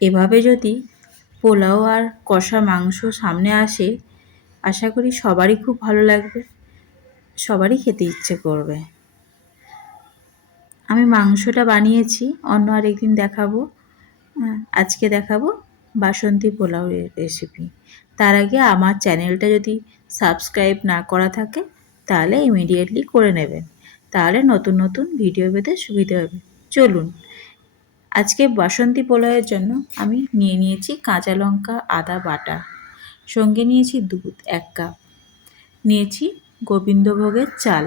এভাবে যদি পোলাও আর কষা মাংস সামনে আসে, আশা করি সবারই খুব ভালো লাগবে, সবারই খেতে ইচ্ছে করবে। আমি মাংসটা বানিয়েছি, অন্য আরেকদিন দেখাবো। আজকে দেখাবো বাসন্তী পোলাও রেসিপি। তার আগে আমার চ্যানেলটা যদি সাবস্ক্রাইব না করা থাকে তাহলে ইমিডিয়েটলি করে নেবেন, তাহলে নতুন নতুন ভিডিও পেতে সুবিধা হবে। চলুন, আজকে বাসন্তী পোলাওয়ের জন্য আমি নিয়ে নিয়েছি কাঁচা লঙ্কা, আদা বাটা, সঙ্গে নিয়েছি দুধ 1 কাপ, নিয়েছি গোবিন্দভোগের চাল।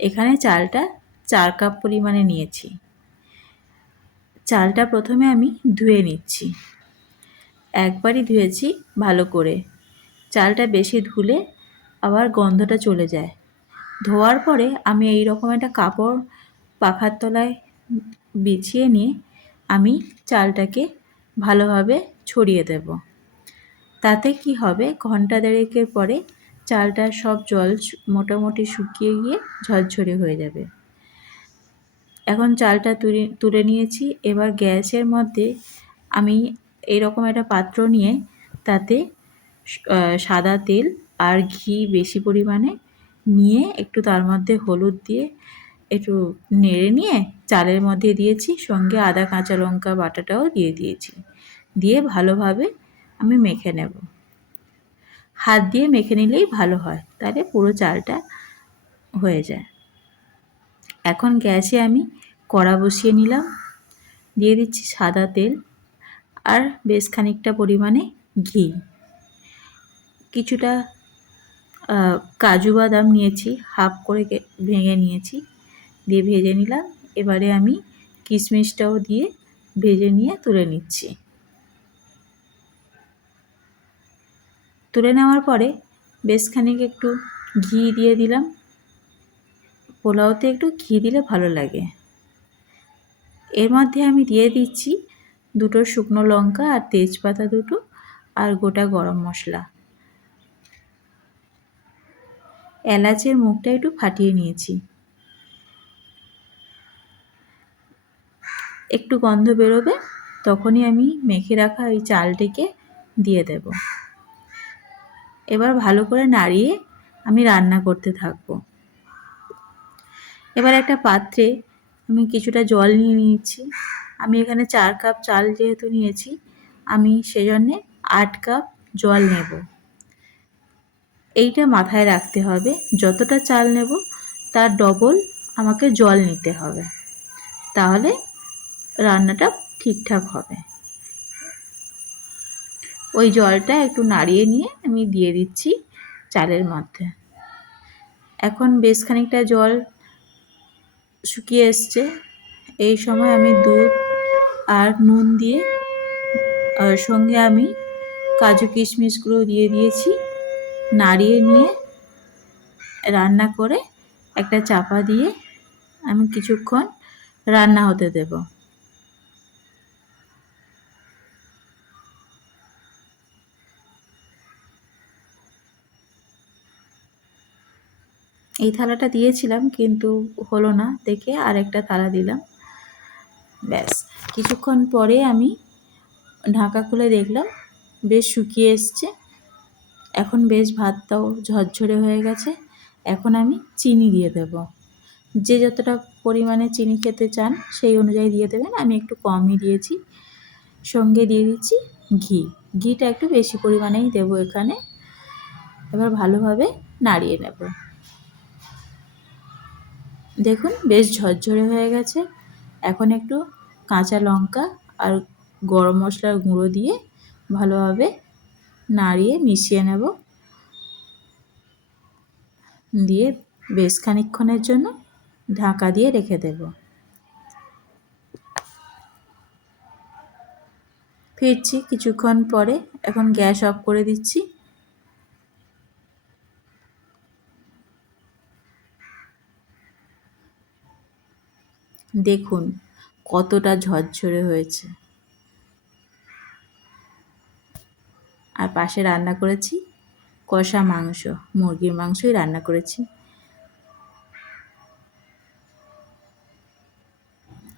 এখানে চালটা 4 কাপ পরিমাণে নিয়েছি। চালটা প্রথমে আমি ধুয়ে নিচ্ছি, একবারই ধুয়েছি ভালো করে। চালটা বেশি ধুলে আবার গন্ধটা চলে যায়। ধোয়ার পরে আমি এই রকম একটা কাপড় পাখার তলায় বিছিয়ে নিয়ে আমি চালটাকে ভালোভাবে ছড়িয়ে দেব। তাতে কি হবে, ঘন্টা দেড়েকের পরে চালটার সব জল মোটামুটি শুকিয়ে গিয়ে ঝরঝরে হয়ে যাবে। এখন চালটা তুলে নিয়েছি। এবার গ্যাসের মধ্যে আমি এরকম একটা পাত্র নিয়ে তাতে সাদা তেল আর ঘি বেশি পরিমাণে নিয়ে একটু তার মধ্যে হলুদ দিয়ে একটু নেড়ে নিয়ে চালের মধ্যে দিয়েছি, সঙ্গে আদা কাঁচা লঙ্কা বাটাটাও দিয়ে দিয়েছি। দিয়ে ভালোভাবে আমি মেখে নেব। হাত দিয়ে মেখে নিলেই ভালো হয়, তাহলে পুরো চালটা হয়ে যায়। এখন গ্যাসে আমি কড়া বসিয়ে নিলাম, দিয়ে দিচ্ছি সাদা তেল আর বেশ খানিকটা পরিমাণে ঘি। কিছুটা কাজু বাদাম নিয়েছি, হাফ করে ভেঙে নিয়েছি, দিয়ে ভেজে নিলাম। এবারে আমি কিশমিশটাও দিয়ে ভেজে নিয়ে তুলে নিচ্ছি। তুলে নেওয়ার পরে বেশ খানিক একটু ঘি দিয়ে দিলাম। পোলাওতে একটু ঘি দিলে ভালো লাগে। এর মধ্যে আমি দিয়ে দিচ্ছি 2টো শুকনো লঙ্কা আর তেজপাতা 2টো আর গোটা গরম মশলা। এলাচের মুখটা একটু ফাটিয়ে নিয়েছি। একটু গন্ধ বেরোবে তখনই আমি মেখে রাখা ওই চালটিকে দিয়ে দেব। এবার ভালো করে নাড়িয়ে আমি রান্না করতে থাকবো। এবার একটা পাত্রে আমি কিছুটা জল নিয়ে নিয়েছি। আমি এখানে 4 কাপ চাল যেহেতু নিয়েছি, আমি সেজন্যে 8 কাপ জল নেব। এইটা মাথায় রাখতে হবে, যতটা চাল নেব তার ডবল আমাকে জল নিতে হবে, তাহলে রান্নাটা ঠিকঠাক হবে। ওই জলটা একটু নাড়িয়ে নিয়ে আমি দিয়ে দিচ্ছি চালের মধ্যে। এখন বেশ খানিকটা জল শুকিয়ে এসছে। এই সময় আমি দুধ আর নুন দিয়ে সঙ্গে আমি কাজু কিশমিশগুলো দিয়ে দিয়েছি। নাড়িয়ে নিয়ে রান্না করে একটা চাপা দিয়ে আমি কিছুক্ষণ রান্না হতে দেব। এই থালাটা দিয়েছিলাম কিন্তু হলো না দেখে আরেকটা থালা দিলাম। ব্যাস, কিছুক্ষণ পরে আমি ঢাকা খুলে দেখলাম বেশ শুকিয়ে এসছে। এখন বেশ ভাতটাও ঝরঝরে হয়ে গেছে। এখন আমি চিনি দিয়ে দেব। যে যতটা পরিমাণে চিনি খেতে চান সেই অনুযায়ী দিয়ে দেবেন। আমি একটু কমই দিয়েছি। সঙ্গে দিয়ে দিচ্ছি ঘি। ঘিটা একটু বেশি পরিমাণেই দেবো এখানে। এবার ভালোভাবে নাড়িয়ে নেব। দেখুন বেশ ঝরঝরে হয়ে গেছে। এখন একটু কাঁচা লঙ্কা আর গরম মশলার গুঁড়ো দিয়ে ভালোভাবে নাড়িয়ে মিশিয়ে নেব। দিয়ে বেশ খানিকক্ষণের জন্য ঢাকা দিয়ে রেখে দেব। ফিরছি কিছুক্ষণ পরে। এখন গ্যাস অফ করে দিচ্ছি। দেখুন কতটা ঝরঝরে হয়েছে। আর পাশে রান্না করেছি কষা মাংস, মুরগির মাংসই রান্না করেছি।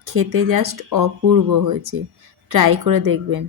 খেতে জাস্ট অপূর্ব হয়েছে। ট্রাই করে দেখবেন।